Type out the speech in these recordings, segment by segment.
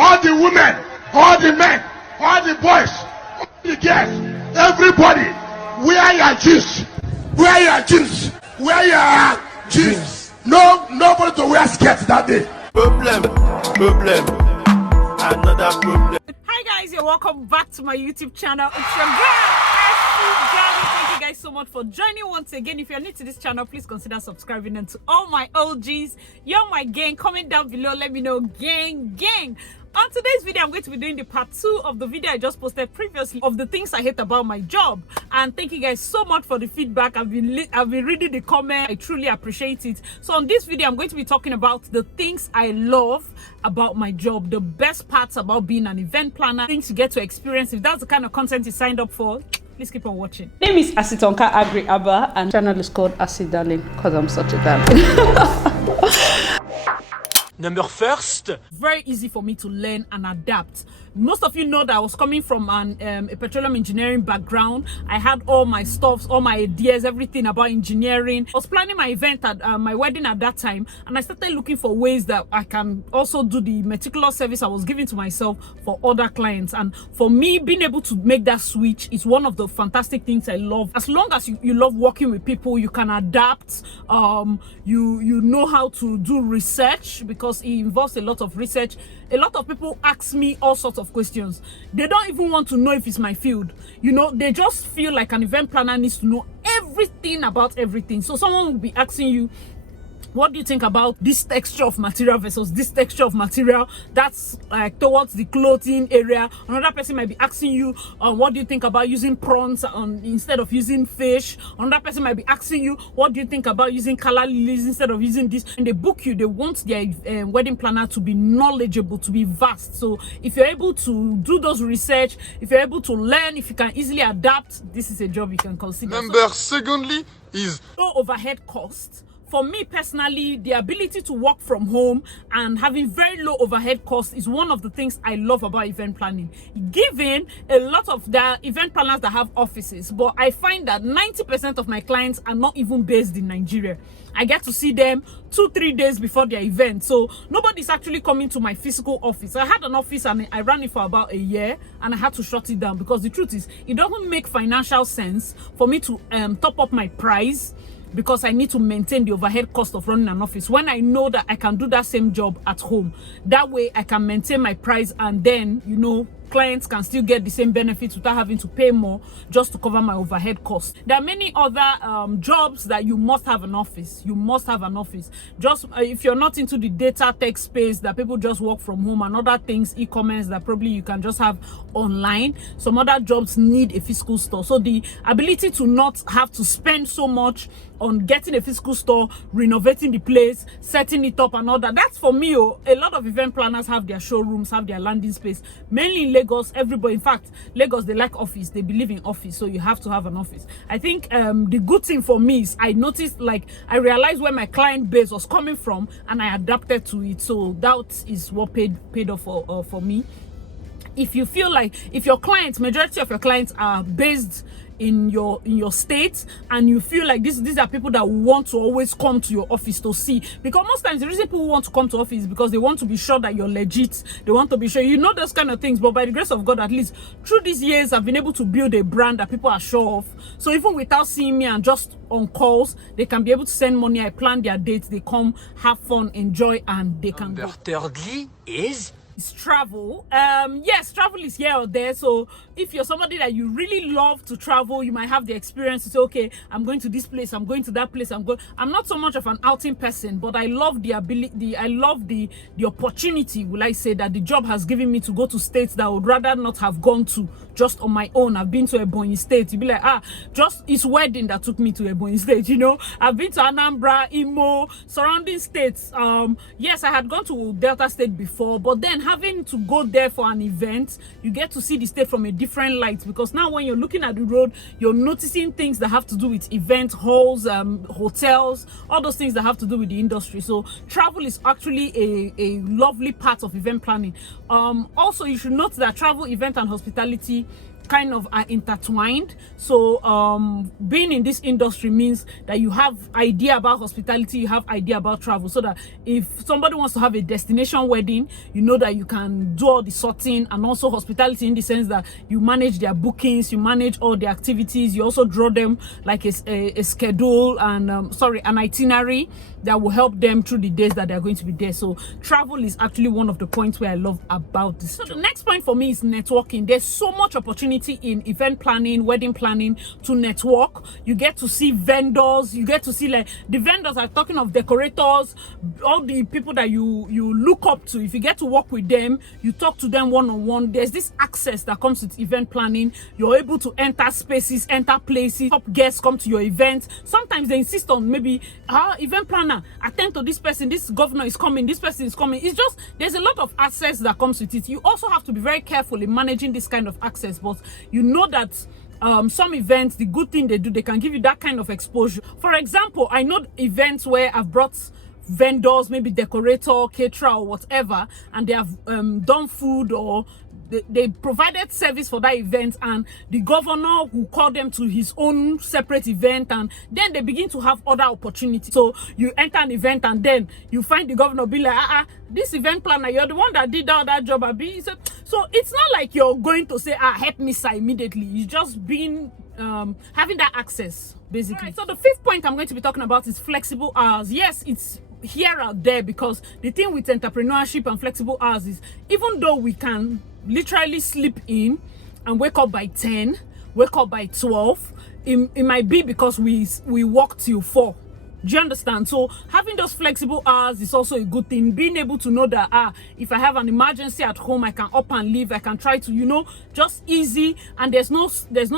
all the women, all the men, all the boys, all the girls, everybody, wear your jeans, wear your jeans, wear your jeans. No, nobody to wear skirts that day. Problem, another problem. Hi guys, you're welcome back to my YouTube channel. It's your girl, Thank you guys so much for joining once again. If you're new to this channel, please consider subscribing, and to all my OGs, you're my gang, comment down below, let me know, gang. On today's video, I'm going to be doing the part 2 of the video I just posted previously of the things I hate about my job. And thank you guys so much for the feedback. I've been reading the comment. I truly appreciate it. So on this video, I'm going to be talking about the things I love about my job, the best parts about being an event planner, things you get to experience. If that's the kind of content you signed up for, please keep on watching. My name is Asitonka Agri Abba, and channel is called Asi Darling because I'm such a darling. Number first, very easy for me to learn and adapt. Most of you know that I was coming from a petroleum engineering background. I had all my stuffs, all my ideas, everything about engineering. I was planning my event at my wedding at that time, and I started looking for ways that I can also do the meticulous service I was giving to myself for other clients. And for me, being able to make that switch is one of the fantastic things I love. As long as you love working with people, you can adapt. You know how to do research, because it involves a lot of research. A lot of people ask me all sorts of questions. They don't even want to know if it's my field. You know, they just feel like an event planner needs to know everything about everything. So someone will be asking you, what do you think about this texture of material versus this texture of material that's towards the clothing area? Another person might be asking you, what do you think about using prawns instead of using fish? Another person might be asking you, what do you think about using calla lilies instead of using this? And they book you, they want their wedding planner to be knowledgeable, to be vast. So if you're able to do those research, if you're able to learn, if you can easily adapt, this is a job you can consider. Secondly is no overhead costs. For me personally, the ability to work from home and having very low overhead costs is one of the things I love about event planning. Given a lot of the event planners that have offices, but I find that 90% of my clients are not even based in Nigeria. I get to see them 2-3 days before their event, so nobody's actually coming to my physical office. I had an office and I ran it for about a year, and I had to shut it down because the truth is, it doesn't make financial sense for me to top up my price, because I need to maintain the overhead cost of running an office when I know that I can do that same job at home. That way I can maintain my price, and then, you know, clients can still get the same benefits without having to pay more just to cover my overhead costs. There are many other jobs that you must have an office. You must have an office. Just if you're not into the data tech space that people just work from home, and other things, e-commerce that probably you can just have online, some other jobs need a physical store. So the ability to not have to spend so much on getting a physical store, renovating the place, setting it up and all that, that's for me. A lot of event planners have their showrooms, have their landing space, mainly in Lagos. Everybody, in fact, Lagos, they like office, they believe in office, so you have to have an office. I think the good thing for me is I noticed, like, I realized where my client base was coming from, and I adapted to it. So that is what paid off for me. If you feel like, if your clients, majority of your clients are based in your state, and you feel like these are people that want to always come to your office to see, because most times the reason people want to come to office is because they want to be sure that you're legit, they want to be sure, you know, those kind of things. But by the grace of God, at least through these years, I've been able to build a brand that people are sure of. So even without seeing me and just on calls, they can be able to send money. I plan their dates, they come, have fun, enjoy, and they can go. thirdly is Travel. Yes, travel is here or there. So if you're somebody that you really love to travel, you might have the experience to say, okay, I'm going to this place, I'm going to that place, I'm not so much of an outing person, but I love the ability, I love the opportunity, will I say, that the job has given me to go to states that I would rather not have gone to just on my own. I've been to Ebonyi State. You'd be like, just it's wedding that took me to Ebonyi State, you know. I've been to Anambra, Imo, surrounding states. Yes, I had gone to Delta State before, but then having to go there for an event, you get to see the state from a different light, because now when you're looking at the road, you're noticing things that have to do with event halls, hotels, all those things that have to do with the industry. So travel is actually a lovely part of event planning. Also, you should note that travel, event, and hospitality kind of are intertwined. So being in this industry means that you have idea about hospitality, you have idea about travel, so that if somebody wants to have a destination wedding, you know that you can do all the sorting. And also hospitality in the sense that you manage their bookings, you manage all the activities, you also draw them like a schedule and an itinerary that will help them through the days that they're going to be there. So travel is actually one of the points where I love about this. So the next point for me is networking. There's so much opportunity in event planning, wedding planning to network. You get to see vendors, you get to see, like, the vendors are talking of decorators, all the people that you look up to. If you get to work with them, you talk to them one-on-one. There's this access that comes with event planning. You're able to enter spaces, enter places, top guests come to your event. Sometimes they insist on maybe event planner, attend to this person, this governor is coming, this person is coming. It's just, there's a lot of access that comes with it. You also have to be very careful in managing this kind of access, but you know that some events, the good thing they do, they can give you that kind of exposure. For example, I know events where I've brought vendors, maybe decorator, caterer or whatever, and they have done food, or they provided service for that event, and the governor will call them to his own separate event, and then they begin to have other opportunities. So you enter an event and then you find the governor be like, this event planner, you're the one that did all that job, Abi. So it's not like you're going to say, help me, sir, immediately. You just being having that access, basically. Right, so the fifth point I'm going to be talking about is flexible hours. Yes, it's here out there, because the thing with entrepreneurship and flexible hours is, even though we can literally sleep in and wake up by 10, wake up by 12, it might be because we work till 4. Do you understand? So having those flexible hours is also a good thing. Being able to know that if I have an emergency at home, I can up and leave. I can try to, just easy, and there's no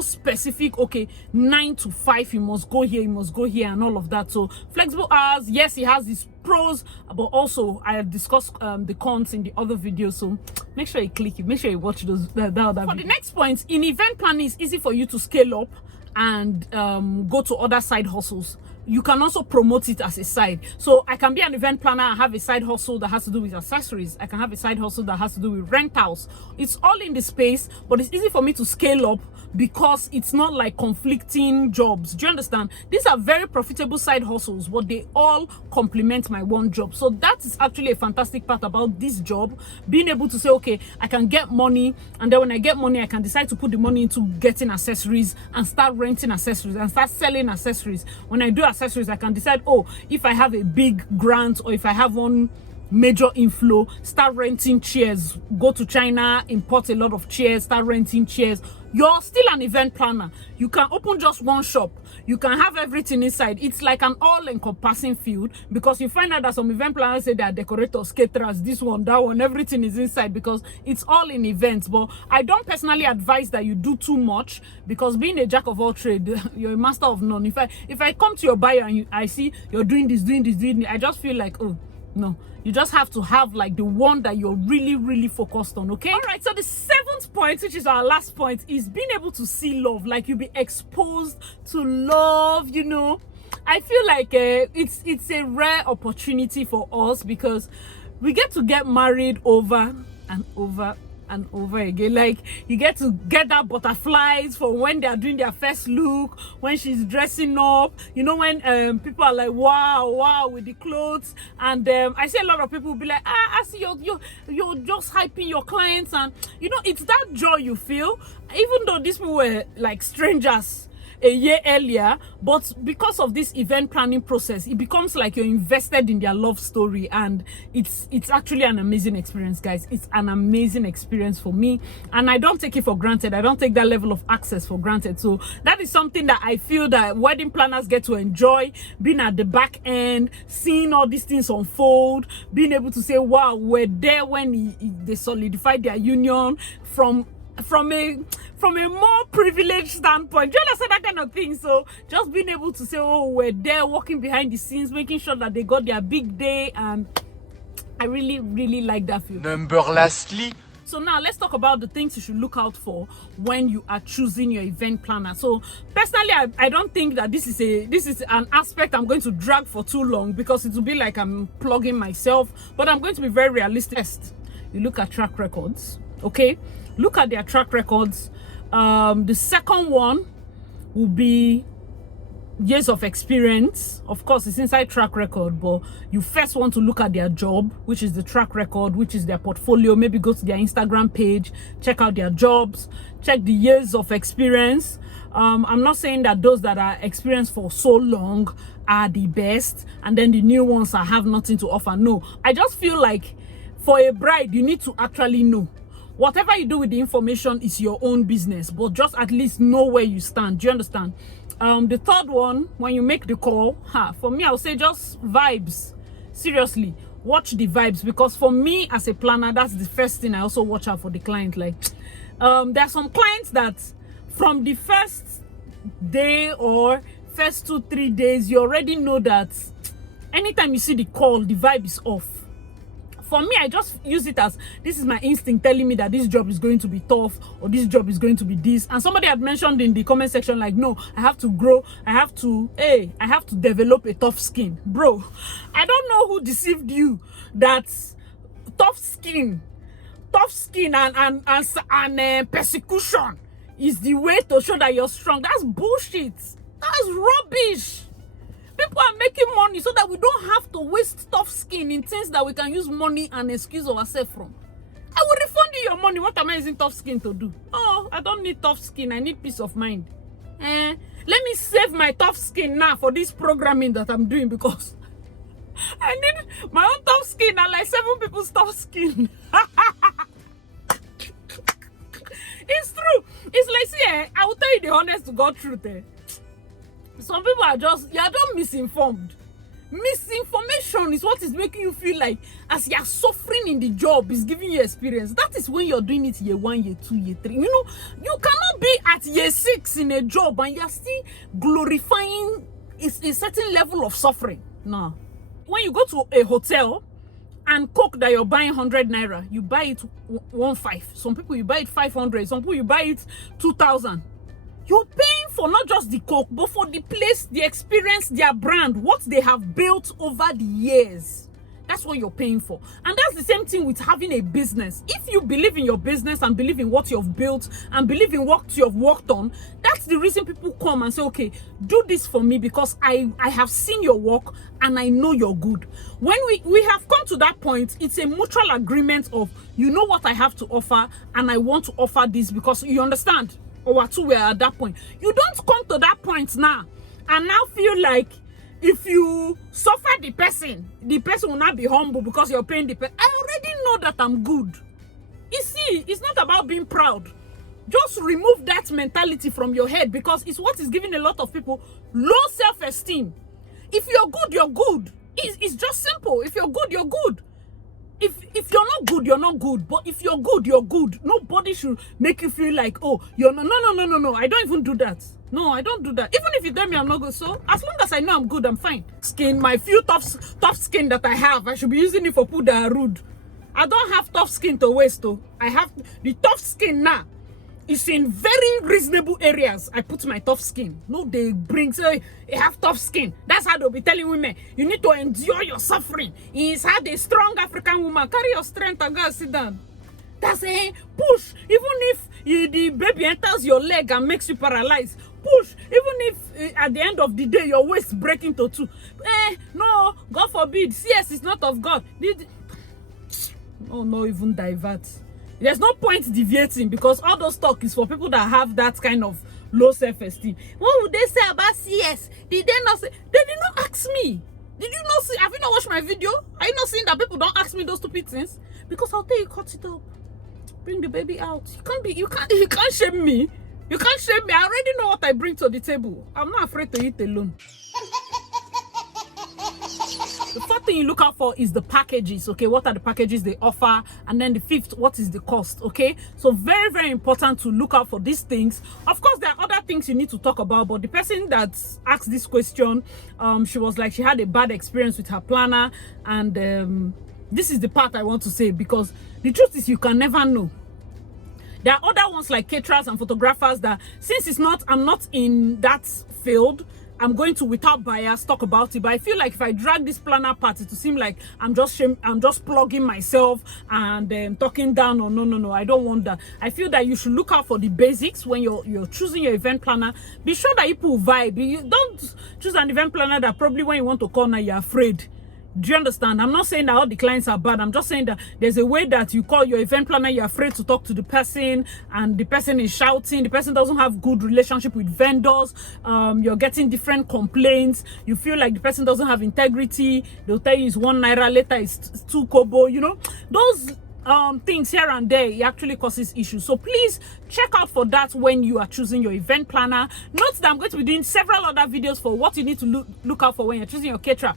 specific, okay, 9 to 5 you must go here, and all of that. So flexible hours, yes, it has its pros, but also I have discussed the cons in the other video. So make sure you click it, make sure you watch those. For the next point, in event planning, it's easy for you to scale up and go to other side hustles. You can also promote it as a side. So I can be an event planner and have a side hustle that has to do with accessories. I can have a side hustle that has to do with rentals. It's all in the space, but it's easy for me to scale up because it's not like conflicting jobs. Do you understand? These are very profitable side hustles, but they all complement my one job. So that is actually a fantastic part about this job, being able to say, okay, I can get money, and then when I get money, I can decide to put the money into getting accessories and start renting accessories and start selling accessories. When I do accessories, I can decide, if I have a big grant, or if I have one major inflow, start renting chairs, go to China, import a lot of chairs, start renting chairs. You're still an event planner. You can open just one shop. You can have everything inside. It's like an all-encompassing field, because you find out that some event planners say they are decorators, caterers, this one, that one, everything is inside, because it's all in events. But I don't personally advise that you do too much, because being a jack of all trades, you're a master of none. If I come to your buyer and I see you're doing this, I just feel like, no, you just have to have like the one that you're really, really focused on. Okay. All right. So the seventh point, which is our last point, is being able to see love. Like, you'll be exposed to love. I feel like it's a rare opportunity for us, because we get to get married over and over and over again. Like, you get to get that butterflies for when they are doing their first look, when she's dressing up, when people are like, wow with the clothes. And I see a lot of people be like, I see you're just hyping your clients, and it's that joy you feel, even though these people were like strangers a year earlier, but because of this event planning process, it becomes like you're invested in their love story, and it's actually an amazing experience, guys. It's an amazing experience for me, and I don't take it for granted. I don't take that level of access for granted. So that is something that I feel that wedding planners get to enjoy, being at the back end, seeing all these things unfold, being able to say, wow, we're there when they solidified their union, from a more privileged standpoint. Do you understand that kind of thing? So just being able to say, we're there working behind the scenes, making sure that they got their big day, and I really, really like that feeling. Number lastly, so now let's talk about the things you should look out for when you are choosing your event planner. So personally, I don't think that this is an aspect I'm going to drag for too long, because it will be like I'm plugging myself, but I'm going to be very realistic. You look at track records, okay? Look at their track records. The second one will be years of experience. Of course, it's inside track record, but you first want to look at their job, which is the track record, which is their portfolio. Maybe go to their Instagram page, check out their jobs, check the years of experience. I'm not saying that those that are experienced for so long are the best and then the new ones have nothing to offer. No, I just feel like for a bride, you need to actually know. Whatever you do with the information is your own business, but just at least know where you stand. Do you understand? The third one, when you make the call, for me, I would say just vibes. Seriously, watch the vibes, because for me as a planner, that's the first thing I also watch out for the client. Like, there are some clients that from the first day or first 2-3 days, you already know that anytime you see the call, the vibe is off. For me, I just use it as this is my instinct telling me that this job is going to be tough or this job is going to be this. And somebody had mentioned in the comment section, like, no, I have to grow. I have to develop a tough skin. Bro, I don't know who deceived you that tough skin and persecution is the way to show that you're strong. That's bullshit. That's rubbish. People are making money so that we don't have to waste tough skin in things that we can use money and excuse ourselves from. I will refund you your money. What am I using tough skin to do? Oh, I don't need tough skin. I need peace of mind. Let me save my tough skin now for this programming that I'm doing, because I need my own tough skin and like 7 people's tough skin. It's true. It's like, see, I will tell you the honest to God truth. Some people are just misinformed. Misinformation is what is making you feel like as you're suffering in the job is giving you experience. That is when you're doing it year 1, year 2, year 3. You know, you cannot be at year 6 in a job and you're still glorifying a certain level of suffering. No. When you go to a hotel and Coke that you're buying 100 naira, you buy it 1.5. Some people you buy it 500. Some people you buy it 2,000. You're paying for not just the Coke, but for the place, the experience, their brand, what they have built over the years. That's what you're paying for. And that's the same thing with having a business. If you believe in your business and believe in what you've built and believe in what you've worked on, that's the reason people come and say, okay, do this for me because I have seen your work and I know you're good. When we have come to that point, it's a mutual agreement of, you know what I have to offer and I want to offer this because you understand. Or two, we're at that point. You don't come to that point now and now feel like if you suffer the person will not be humble because you're paying the person. I already know that I'm good. You see, it's not about being proud. Just remove that mentality from your head, because it's what is giving a lot of people low self-esteem. If you're good, you're good. It's just simple. If you're good, you're good. If you're not good, you're not good. But if you're good, you're good. Nobody should make you feel like, oh, you're no. I don't even do that. No, I don't do that. Even if you tell me I'm not good, so as long as I know I'm good, I'm fine. Skin, my few tough skin that I have, I should be using it for people that are rude. I don't have tough skin to waste, though. I have the tough skin now. It's in very reasonable areas. I put my tough skin. No, they bring, say, you have tough skin. That's how they'll be telling women, you need to endure your suffering. It's how a strong African woman carry your strength and go and sit down. That's a push. Even if the baby enters your leg and makes you paralyzed, push. Even if at the end of the day your waist break into 2. No, God forbid. CS is not of God. Oh, no, even divert. There's no point deviating, because all those talk is for people that have that kind of low self-esteem. What would they say about CS? Did they not say? They did not ask me. Did you not see? Have you not watched my video? Are you not seeing that people don't ask me those stupid things? Because I'll tell you, cut it up. Bring the baby out. You can't shame me. You can't shame me. I already know what I bring to the table. I'm not afraid to eat alone. The fourth thing you look out for is the packages, okay? What are the packages they offer? And then the fifth, what is the cost, okay? So very, very important to look out for these things. Of course, there are other things you need to talk about, but the person that asked this question, she was like, she had a bad experience with her planner. And this is the part I want to say, because the truth is you can never know. There are other ones like caterers and photographers that, since I'm not in that field, I'm going to, without bias, talk about it. But I feel like if I drag this planner part, it will seem like I'm just plugging myself and talking down. Or no, I don't want that. I feel that you should look out for the basics when you're choosing your event planner. Be sure that people vibe. You don't choose an event planner that probably when you want to corner, you're afraid. Do you understand? I'm not saying that all the clients are bad. I'm just saying that there's a way that you call your event planner, you're afraid to talk to the person, and the person is shouting, the person doesn't have good relationship with vendors, you're getting different complaints, you feel like the person doesn't have integrity, they'll tell you it's 1 naira, later it's 2 kobo, you know, those things here and there, it actually causes issues. So please check out for that when you are choosing your event planner. Note that I'm going to be doing several other videos for what you need to look out for when you're choosing your caterer,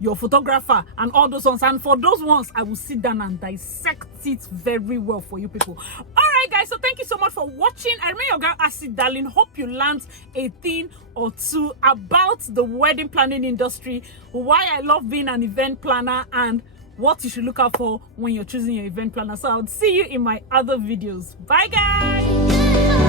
your photographer, and all those ones. And for those ones, I will sit down and dissect it very well for you people. All right, guys, so thank you so much for watching. I remain your girl Acid Darling. Hope you learned a thing or two about the wedding planning industry, why I love being an event planner, and what you should look out for when you're choosing your event planner. So I'll see you in my other videos. Bye, guys.